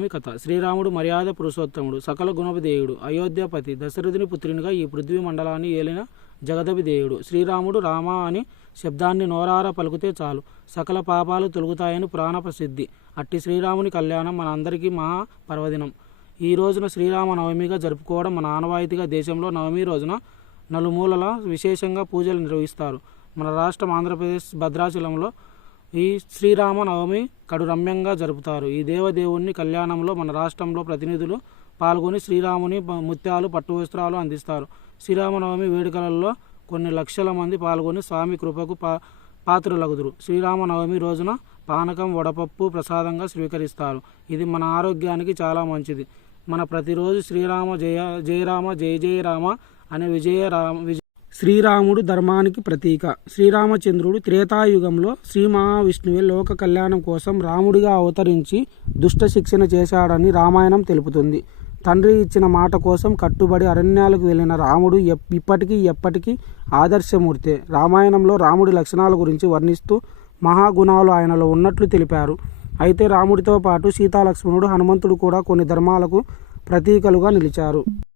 శ్రీరామనవమి కథ. శ్రీరాముడు మర్యాద పురుషోత్తముడు, సకల గుణవిధేయుడు, అయోధ్యాపతి, దశరథుని పుత్రునిగా ఈ పృథ్వీ మండలాన్ని ఏలిన జగదభిధేయుడు. శ్రీరాముడు రామ అని శబ్దాన్ని నోరారా పలుకుతే చాలు సకల పాపాలు తొలుగుతాయని పురాణ ప్రసిద్ధి. అట్టి శ్రీరాముని కళ్యాణం మన అందరికీ మహా పర్వదినం. ఈ రోజున శ్రీరామ నవమిగా జరుపుకోవడం మన ఆనవాయితీగా దేశంలో నవమి రోజున నలుమూలల విశేషంగా పూజలు నిర్వహిస్తారు. మన రాష్ట్రం ఆంధ్రప్రదేశ్ భద్రాచలంలో ఈ శ్రీరామ నవమి కడు రమ్యంగా జరుపుతారు. ఈ దేవదేవుని కళ్యాణంలో మన రాష్ట్రంలో ప్రతినిధులు పాల్గొని శ్రీరాముని ముత్యాలు, పట్టు వస్త్రాలు అందిస్తారు. శ్రీరామనవమి వేడుకలలో కొన్ని లక్షల మంది పాల్గొని స్వామి కృపకు పాత్రులగుదురు. శ్రీరామనవమి రోజున పానకం, వడపప్పు ప్రసాదంగా స్వీకరిస్తారు. ఇది మన ఆరోగ్యానికి చాలా మంచిది. మన ప్రతిరోజు శ్రీరామ జయ జయ రామ జయ జయ రామ అనే శ్రీరాముడు ధర్మానికి ప్రతీక. శ్రీరామచంద్రుడు త్రేతాయుగంలో శ్రీ మహావిష్ణువే లోక కళ్యాణం కోసం రాముడిగా అవతరించి దుష్ట శిక్షణ చేశాడని రామాయణం తెలుపుతుంది. తండ్రి ఇచ్చిన మాట కోసం కట్టుబడి అరణ్యాలకు వెళ్ళిన రాముడు ఇప్పటికీ ఎప్పటికీ ఆదర్శమూర్తే. రామాయణంలో రాముడి లక్షణాల గురించి వర్ణిస్తూ మహాగుణాలు ఆయనలో ఉన్నట్లు తెలిపారు. అయితే రాముడితో పాటు సీతాలక్ష్మణుడు, హనుమంతుడు కూడా కొన్ని ధర్మాలకు ప్రతీకలుగా నిలిచారు.